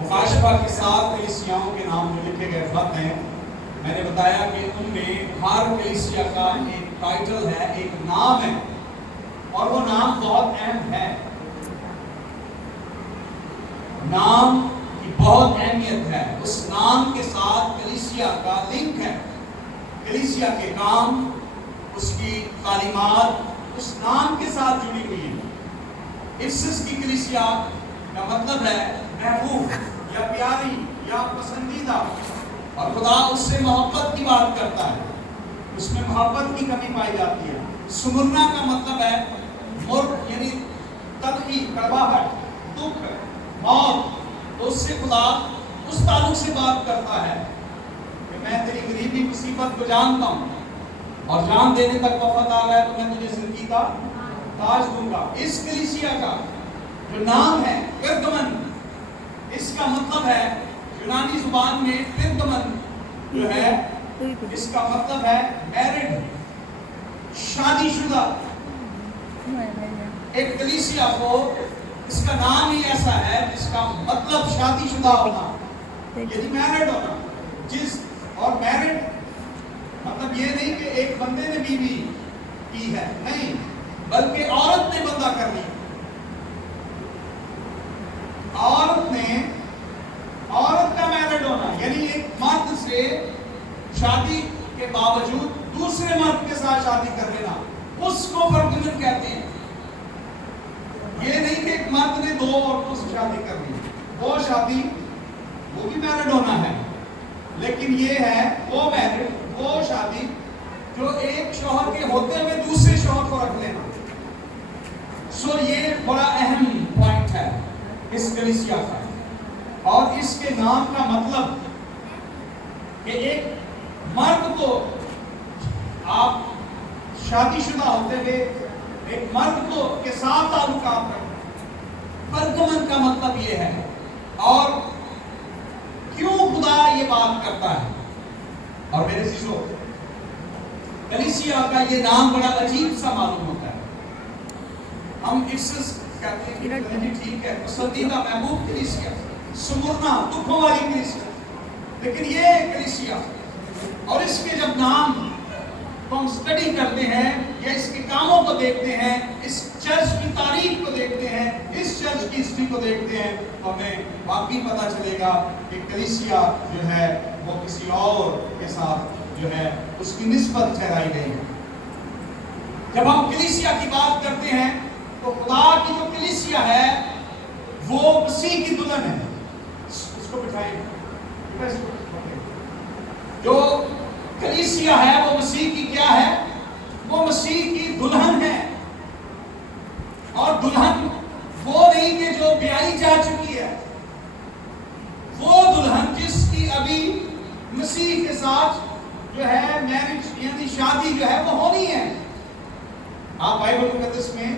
مکاشفہ کے 7 کلیسیاؤں کے نام جو لکھے گئے خط ہیں، میں نے بتایا کہ ان میں ہر کلیسیا کا ایک ٹائٹل ہے، ایک نام ہے، اور وہ نام بہت اہم ہے۔ نام کی بہت اہمیت ہے، اس نام کے ساتھ کلیسیا کا لنک ہے، کلیسیا کے کام، اس کی تعلیمات اس نام کے ساتھ جڑی ہوئی ہے۔ افسس کی کلیسیا کا مطلب ہے محبوب یا پیاری یا پسندیدہ، اور خدا اس سے محبت کی بات کرتا ہے، اس میں محبت کی کمی پائی جاتی ہے۔ سمرنا کا مطلب ہے مر، یعنی تلخی، کڑواہٹ، دکھ، موت، تو اس سے خدا اس تعلق سے بات کرتا ہے کہ میں تیری غریبی مصیبت کو جانتا ہوں، اور جان دینے تک وفات آ گیا تو میں تجھے زندگی کا تاج دوں گا۔ اس کلیسیا کا جو نام ہے پرگمن، اس کا مطلب ہے یونانی زبان میں پرگمن جو ہے اس کا مطلب ہے میرڈ، شادی شدہ۔ ایک کلیسیا کو اس کا نام ہی ایسا ہے جس کا مطلب شادی شدہ ہونا، یعنی میرڈ ہونا۔ اور میرڈ مطلب یہ نہیں کہ ایک بندے نے بیوی کی ہے، نہیں، بلکہ عورت نے بندہ کر لی۔ عورت کا میرڈ ہونا، یعنی ایک مرد سے شادی کے باوجود دوسرے مرد کے ساتھ شادی کر لینا، اس کو پرگمن کہتے ہیں۔ یہ نہیں کہ ایک مرد نے 2 عورتوں سے شادی کر لی، وہ شادی، وہ بھی میرڈ ہونا ہے، لیکن یہ ہے وہ میرڈ، وہ شادی جو ایک شوہر کے ہوتے ہوئے دوسرے شوہر کو رکھ لینا۔ سو یہ بڑا اہم پوائنٹ ہے اس کلیسیا کا، اور اس کے نام کا مطلب کہ ایک مرد کو آپ شادی شدہ ہوتے ہوئے ایک مرد کو کے ساتھ تعلقات رکھیں۔ پرگمن کا مطلب یہ ہے، اور کیوں خدا یہ بات کرتا ہے۔ اور میرے عزیزو، کلیسیا کا یہ نام بڑا عجیب سا معلوم ہوتا ہے۔ ہم افسس کہتے ہیں کہ ٹھیک ہے، پسندیدہ محبوب کلیسیا، سمرنا دکھوں والی کلیسیا، لیکن یہ کلیسیا اور اس کے جب نام کو ہم اسٹڈی کرتے ہیں یا اس کے کاموں کو دیکھتے ہیں، اس چرچ کی تاریخ کو دیکھتے ہیں، اس چرچ کی ہسٹری کو دیکھتے ہیں، تو ہمیں واقعی پتہ چلے گا کہ کلیسیا جو ہے وہ کسی اور کے ساتھ جو ہے اس کی نسبت ٹھہرائی گئی ہے۔ جب ہم کلیسیا کی بات کرتے ہیں تو خدا کی جو کلیسیا ہے وہ مسیح کی دلہن ہے۔ اس کو بٹھائیں، جو کلیسیا ہے وہ مسیح کی کیا ہے؟ وہ مسیح کی دلہن ہے، اور دلہن وہ نہیں کہ جو بیائی جا چکی ہے، وہ دلہن جس کی ابھی مسیح کے ساتھ جو ہے میرج یعنی شادی جو ہے وہ ہونی ہے۔ آپ بائبل مقدس میں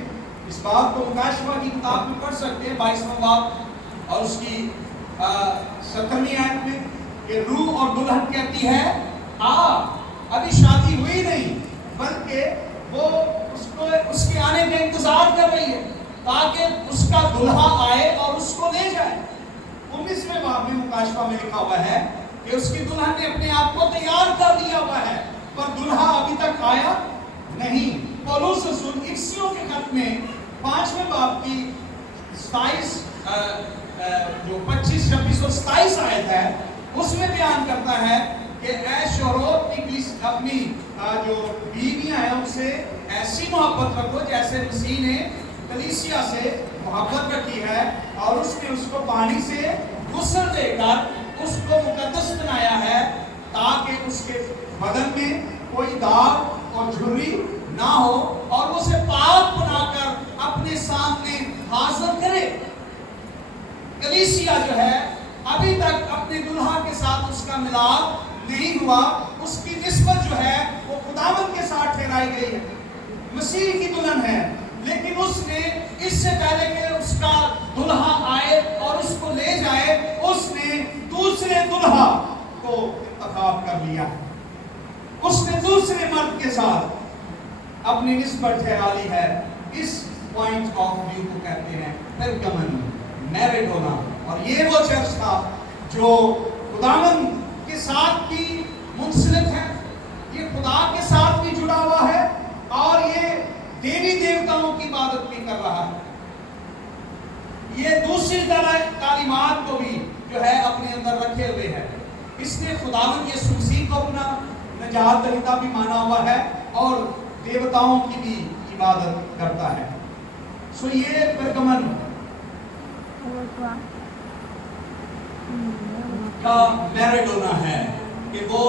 اس بات کو مکاشفہ کی کتاب میں پڑھ سکتے ہیں، 22واں باب اور اس کی 17ویں آیت میں، کہ روح اور دلہن کہتی ہے ابھی شادی ہوئی نہیں، بلکہ وہ اس کے آنے کا انتظار کر رہی ہے تاکہ اس کا دلہا آئے اور اس کو لے جائے۔ 19ویں باب میں مکاشفہ میں لکھا ہوا ہے کہ اس کی دلہن نے اپنے آپ کو تیار کر دیا ہوا ہے، پر دلہا ابھی تک آیا نہیں۔ پولس رسول افسیوں کے خط میں 5ویں باب کی 27 جو 25، 26 اور 27 آیت ہے، اس میں بیان کرتا ہے کہ اے شوہرو اپنی جو بیویاں ہیں ان سے ایسی محبت رکھو جیسے مسیح نے کلیسیا سے محبت رکھی ہے، اور اس نے اس کو پانی سے غسل دے کر اس کو مقدس بنایا ہے تاکہ اس کے بدن میں کوئی داغ اور جھری نہ ہو، اور اسے پاک بنا کر اپنے سامنے حاضر کرے۔ کلیسیا جو ہے ابھی تک اپنے دلہا کے ساتھ اس کا ملاپ نہیں ہوا، اس کی نسبت جو ہے وہ خداوند کے ساتھ ٹھہرائی گئی ہے، مسیح کی دلہن ہے، لیکن اس نے اس سے پہلے کہ اس کا دلہا آئے اور اس کو لے جائے، اس نے دوسرے دلہا کو انتخاب کر لیا، اس نے دوسرے مرد کے ساتھ اپنی نسبت ٹھہرا لی ہے۔ اس پوائنٹ آف ویو کو کہتے ہیں پرگمن، میرڈ ہونا، اور یہ وہ چرچ تھا جو خداوند کے ساتھ بھی منسلک ہے، یہ خدا کے ساتھ بھی جڑا ہوا ہے، اور یہ دیوی دیوتاؤں کی عبادت بھی کر رہا ہے۔ یہ دوسری تعلیمات کو بھی جو ہے اپنے اندر رکھے ہوئے ہے۔ اس نے خداوند یسوع مسیح کو اپنا نجات دہندہ بھی مانا ہوا ہے اور دیوتاؤں کی بھی عبادت کرتا ہے۔ سو یہ پرگمن کا میراڈونا ہے کہ وہ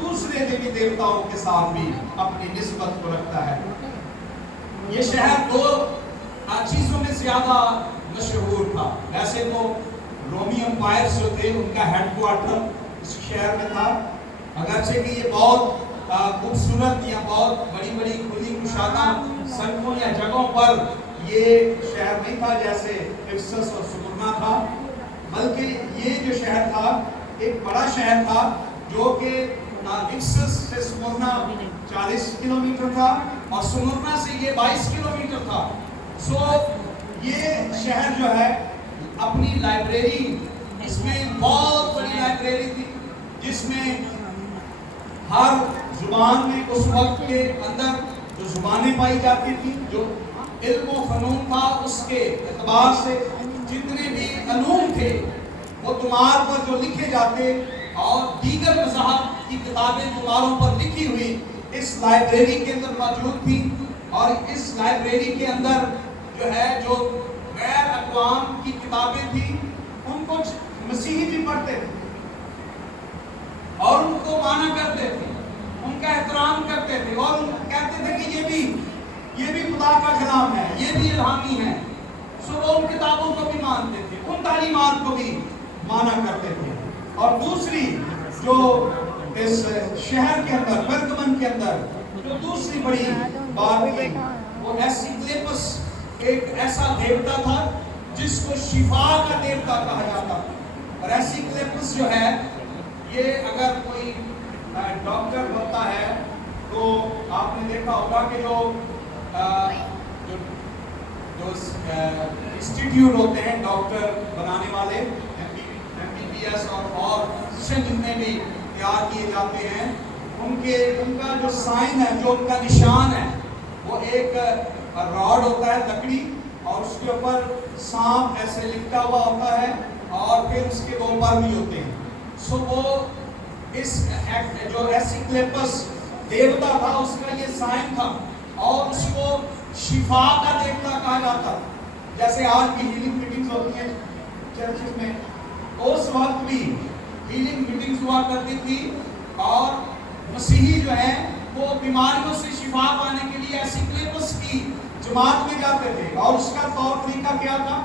دوسرے دیوی دیوتاؤں کے ساتھ بھی اپنی نسبت کو رکھتا ہے۔ یہ شہر دو چیزوں میں زیادہ مشہور تھا۔ ویسے تو رومی امپائر جو تھے ان کا ہیڈ کوارٹر اس شہر میں تھا، اگرچہ کہ یہ بہت خوبصورت یا بہت بڑی بڑی کھلی کشادہ سڑکوں یا جگہوں پر یہ شہر نہیں تھا جیسے افسس اور سمرنا تھا، بلکہ یہ جو شہر تھا ایک بڑا شہر تھا جو کہ افسس سے سمرنا 40 کلومیٹر تھا اور سمرنا سے یہ 22 کلومیٹر تھا۔ سو یہ شہر جو ہے اپنی لائبریری، اس میں بہت بڑی لائبریری تھی جس میں ہر زبان میں اس وقت کے اندر جو زبانیں پائی جاتی تھی، جو علم و فنون تھا، اس کے اعتبار سے جتنے بھی علوم تھے وہ تمہار پر جو لکھے جاتے اور دیگر مذاہب کی کتابیں تمہاروں پر لکھی ہوئی اس لائبریری کے اندر موجود تھی۔ اور اس لائبریری کے اندر جو ہے جو غیر اقوام کی کتابیں تھیں ان کو مسیحی بھی پڑھتے تھے اور ان کو مانا کرتے تھے، ان کا احترام کرتے تھے اور کہتے تھے کہ یہ بھی خدا کا کلام ہے، یہ بھی الہامی ہے۔ سو وہ ان کتابوں کو بھی مانتے تھے، ان تعلیمات کو بھی مانا کرتے تھے۔ اور دوسری جو اس شہر کے اندر پرگمن کے اندر جو دوسری بڑی بات تھی وہ ایسیکلیپس ایک ایسا دیوتا تھا جس کو شفا کا دیوتا کہا جاتا۔ اور ایسیکلیپس جو ہے یہ اگر کوئی ڈاکٹر بنتا ہے تو آپ نے دیکھا ہوگا کہ جو انسٹیٹیوٹ ہوتے ہیں ڈاکٹر بنانے والے، MBBS اور جتنے بھی تیار کیے جاتے ہیں، ان کا جو سائن ہے، جو ان کا نشان ہے، وہ ایک راڈ ہوتا ہے لکڑی اور اس کے اوپر سانپ ایسے لکھا ہوا ہوتا ہے اور پھر اس کے دو پر بھی ہوتے ہیں۔ سو وہ اس جو ایسیکلیپس دیوتا تھا اس کا یہ سائن تھا اور اس کو شفا کا دیوتا کہا جاتا۔ جیسے آج بھی ہیلنگ میٹنگز ہوتی ہیں چرچز میں، اس وقت بھی ہیلنگ میٹنگز ہوا کرتی تھی اور مسیحی جو ہیں وہ بیماریوں سے شفا پانے کے لیے ایسیکلیپس کی جماعت میں جاتے تھے۔ اور اس کا طور طریقہ کیا تھا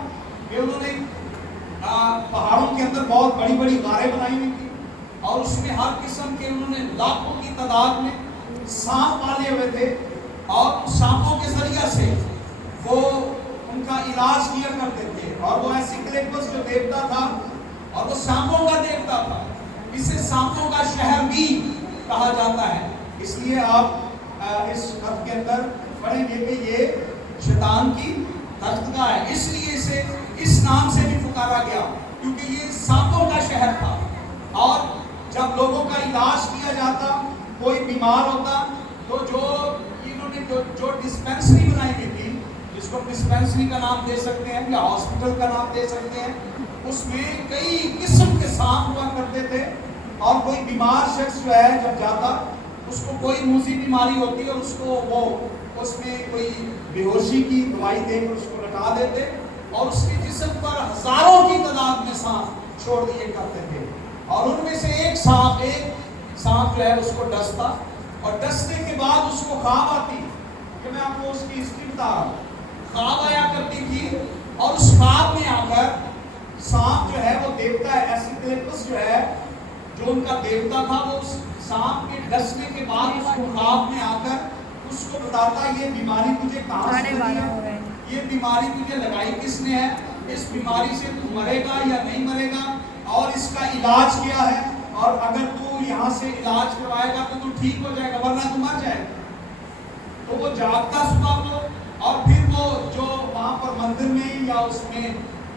کہ انہوں نے پہاڑوں کے اندر بہت بڑی بڑی غاریں بنائی ہوئی تھی اور اس میں ہر قسم کے انہوں نے لاکھوں کی تعداد میں سانپ پالے ہوئے تھے اور سانپوں کے ذریعہ سے وہ ان کا علاج کیا کرتے تھے۔ اور وہ ایسیکلیپس جو دیوتا تھا اور وہ سانپوں کا دیوتا تھا، اسے سانپوں کا شہر بھی کہا جاتا ہے۔ اس لیے آپ اس خط کے اندر پڑھیں گے کہ یہ شیطان کی تختگاہ ہے، اس لیے اسے اس نام سے بھی پکارا گیا کیونکہ یہ سانپوں کا شہر تھا۔ اور جب لوگوں کا علاج کیا جاتا، کوئی بیمار ہوتا تو جو انہوں نے جو ڈسپینسری بنائی ہوئی تھی، جس کو ڈسپینسری کا نام دے سکتے ہیں یا ہاسپٹل کا نام دے سکتے ہیں، اس میں کئی قسم کے سانپ ہوا کرتے تھے اور کوئی بیمار شخص جو ہے جب جاتا اس کو کوئی موذی بیماری ہوتی اور اس کو وہ اس میں کوئی بے ہوشی کی دوائی دے کر اس کو لٹا دیتے اور اس کے جسم پر ہزاروں کی تعداد میں سانپ چھوڑ دیے کرتے تھے۔ اور ان میں سے ایک سانپ جو ہے اس کو ڈستا اور ڈسنے کے بعد اس کو خواب آتی کہ میں آپ کو اس کی ہسٹری بتا رہا ہوں۔ خواب آیا کرتی تھی اور اس خواب میں آ کر سانپ جو ہے وہ دیوتا ہے ایسیکلیپس جو ہے جو ان کا دیوتا تھا، وہ سانپ کے ڈسنے کے بعد اس کو خواب میں آ کر اس کو بتاتا یہ بیماری تجھے کہاں سے لگی ہے، یہ بیماری تجھے لگائی کس نے ہے، اس بیماری سے تو مرے گا یا نہیں مرے گا اور اس کا علاج کیا ہے، اور اگر تو یہاں سے علاج کروائے گا تو ٹھیک ہو جائے گا ورنہ تو مر جائے گا۔ تو وہ جاگتا صبح کو اور پھر وہ جو وہاں پر مندر میں یا اس میں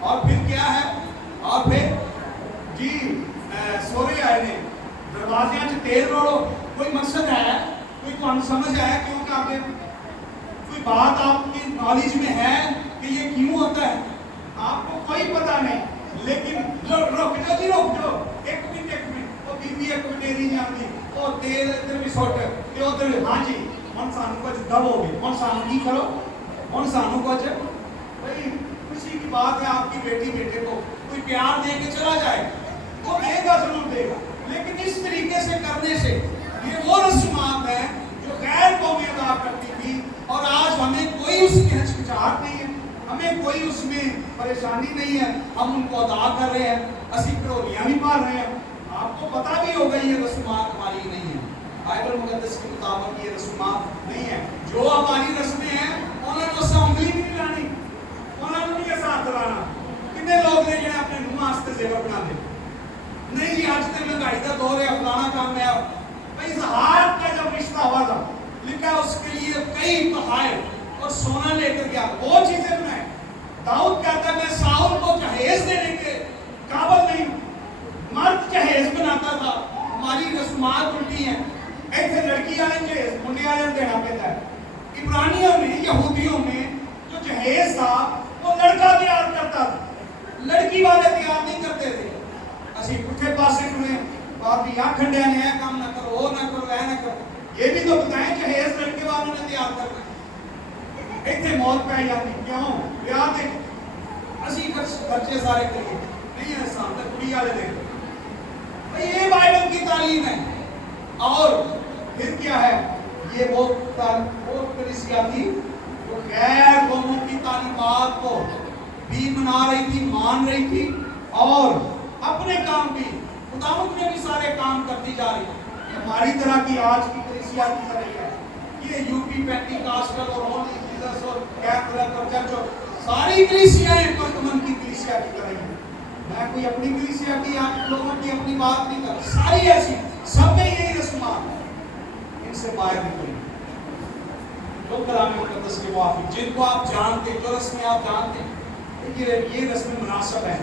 اور پھر کیا ہے؟ اور پھر جی سورے آئے نے دروازے تیل روڑو. کوئی مقصد ہے؟ کوئی تو سمجھ ہے کیوں کہ آپ نے کوئی بات آپ کی نالج میں ہے کہ یہ کیوں ہوتا ہے؟ آپ کو کوئی پتہ نہیں. لیکن رک جاؤ جی، رک جاؤ ایک منٹ وہ بیوی ایک منٹ نہیں جانتی وہ تیل ادھر بھی سوٹ کہ ادھر. ہاں جی ہن سانو کچھ دب ہو گئی. ہن سانو کی کرو؟ ہن سانو کچھ بھائی خوشی کی بات ہے آپ کی بیٹی بیٹے کو کوئی پیار دے کے چلا جائے وہ دے گا، ضرور دے گا. لیکن اس طریقے سے کرنے سے یہ وہ رسومات ہیں جو غیر قومیں ادا کرتی تھی، اور آج ہمیں کوئی اس کی ہچکچاہٹ نہیں ہے، ہمیں کوئی اس میں پریشانی نہیں ہے. ہم ان کو ادا کر رہے ہیں، اسی کرولیاں بھی مار رہے ہیں. آپ کو پتہ بھی ہوگا یہ رسومات ہماری نہیں ہیں، بائبل مقدس کے مطابق یہ رسومات نہیں ہیں. جو ہماری رسمیں ہیں انہوں نے اس انگلی بھی نہیں لانی، انہوں نے نہیں ساتھ لانا. کتنے لوگ نے جنہیں اپنے منہ واسطے زیور بنا دے نہیں جی آج تک مہنگائی کا دور ہے فلانا کام ہے. بھائی اظہار کا جب رشتہ ہوا تھا لکھا اس کے لیے کئی تحائف اور سونا لے کر گیا، وہ چیزیں بنائے. داؤد کہتا ہے میں ساؤل کو جہیز دینے کے قابل نہیں ہوں، مرد جہیز بناتا تھا. ہماری رسومات الٹی ہیں. ایسے لڑکی والے جہیز منڈے والے دینا پڑتا ہے. عبرانیوں میں یہودیوں میں جو جہیز تھا وہ لڑکا تیار کرتا تھا، لڑکی والے تیار نہیں کرتے تھے. اسی پٹھے پاسے کھڑے بات یہاں کھنڈیا نے ہے کام نہ کرو، وہ نہ کرو، اے نہ کرو. یہ بھی تو بتائیں جہیز لڑکے والوں نے تیار کرنا. ایتھے موت پہ جاتی کیوں؟ بیاہ دے اسی خرچے سارے کریے نہیں ہے انسان تک کڑی والے دے. بھئی یہ بائبل کی تعلیم ہے. اور پھر کیا ہے؟ یہ وہ کلیسیا تھی جو غیر قوموں کی تعلیمات کو بھی منا رہی تھی، مان رہی تھی، اور اپنے کام بھی خداوند میں بھی سارے کام کرتی جا رہی. ہماری طرح کی آج کی کلیسیا کی طرح ہے یہ یو پی پینٹیکاسٹل اور اونلی جیسس اور کیتھولک اور چرچ اور ساری کلیسیاں ترکمن کی کلیسیا کی طرح ہیں. میں کوئی اپنی کلیسیا کی آپ لوگوں کی اپنی بات نہیں کر، ساری ایسی، سب میں یہی رسومات ہیں. ان سے باہر نکلیں جو کلام مقدس کے موافق، جن کو آپ جانتے، جو رسمیں آپ جانتے یہ رسمیں مناسب ہیں،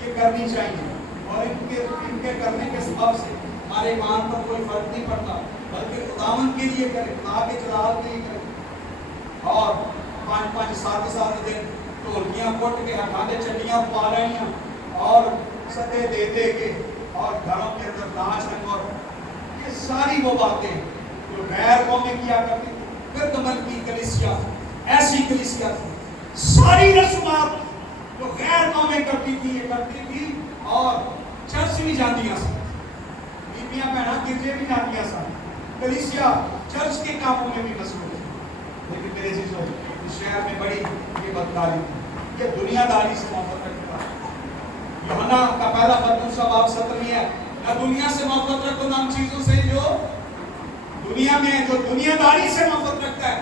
یہ کرنی چاہیے. اور ان کے کرنے کے سبب سے ہمارے ایمان پر کوئی فرق نہیں پڑتا، بلکہ خداوند کے لیے کریں، خدا کے جلال کے لیے کریں. اور 5 7 دن ڈھولکیاں کوٹ کے ہٹانے چٹیاں پا رہی ہیں اور صدے دے دے کے اور گھروں کے اندر ناچ رنگ، اور یہ ساری وہ باتیں جو غیر قومیں کیا کرتی. پھر کمل کی کلیسیا ایسی کلیسیا تھی، ساری رسومات جو غیر قومیں کرتی تھی یہ کرتی تھی، اور چرچ بھی جاندیاں سن، بیبیاں بہناں گرجے بھی جاندیاں سن. کلیسیا چرچ کے کاموں میں بھی مشغول ہے. لیکن میرے عزیزو اس شہر میں بڑی یہ بدکاری تھی، یہ دنیا داری سے محبت رکھتا. یوحنا کا پہلا خط 2:17 ہے، نہ دنیا سے محبت رکھو نہ ان چیزوں سے جو دنیا میں، جو دنیا داری سے محبت رکھتا ہے.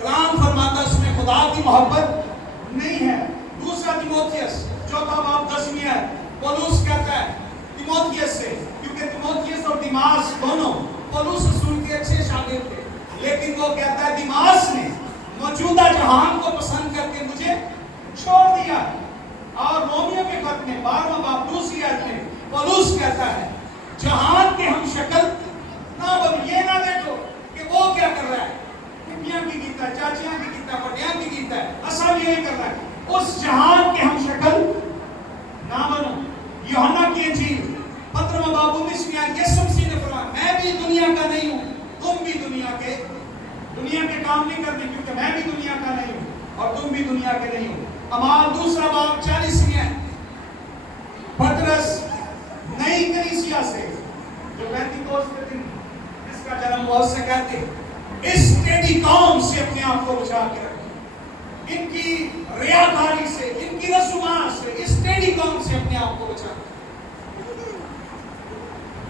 کلام فرماتا ہے اس میں خدا کی محبت نہیں ہے. دوسرا تیموتھیوس 4:10 ہے، پولس کہتا ہے تیموتھیوس سے، کیونکہ تیموتھیوس اور دیماس دونوں پولس رسول کے اچھے شاگرد تھے، لیکن وہ کہتا ہے دیماس نے موجودہ جہان کو پسند کر کے مجھے چھوڑ دیا. اور رومیو کے خط میں 12واں باب 2 آیت میں پولس کہتا ہے جہان کے ہم شکل نہ بن، یہ نہ دیکھو کہ وہ کیا کر رہا ہے، بیٹیاں کی گیتا ہے، چاچیاں کی گیتا ہے، بڑیاں کی گیتا ہے، اصل یہ کر رہا ہے. اس جہان کے ہم شکل نہ بنو. یوحنا کی انجیل 15واں باب 19 آیت یسوع مسیح نے فرمایا میں بھی دنیا کا نہیں ہوں، تم بھی دنیا کے کام نہیں کرتے، کیونکہ میں بھی دنیا کا نہیں ہوں اور تم بھی دنیا کے نہیں ہو. اعمال 2 باب 40 آیت پترس نئی کلیسیا سے جو پینتیکوست کے دن جس کا جنم ہوا اس سے کہتے اس ٹیڑھی قوم سے اپنے آپ کو بچا کے رکھیں، ان کی ریاکاری سے، ان کی رسومات سے، اس ٹیڑھی قوم سے اپنے آپ کو بچا کے.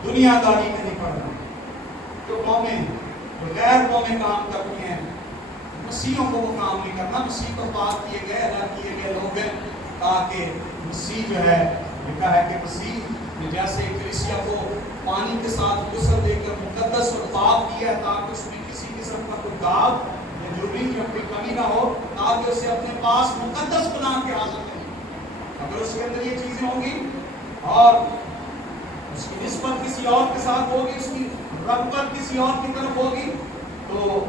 دنیا داری میں نہیں پڑنا. جو قومیں جو غیر قومیں کام کرتی ہیں مسیحوں کو وہ کام نہیں کرنا. مسیح کو بات کیے گئے، الگ کیے گئے لوگ ہیں تاکہ مسیح جو ہے لکھا ہے کہ مسیح نے جیسے کلیسیا کو پانی کے ساتھ غسل دے کر مقدس اور پاک کیا تاکہ اس میں کسی قسم کا کوئی داغ یا جرم یا کوئی کمی نہ ہو، تاکہ اسے اپنے پاس مقدس بنا کے حاضر کرے. اگر اس کے اندر یہ چیزیں ہوں گی اور اس کی نسبت کسی اور کے ساتھ ہوگی، اس کی رغبت کسی اور کی طرف ہوگی، تو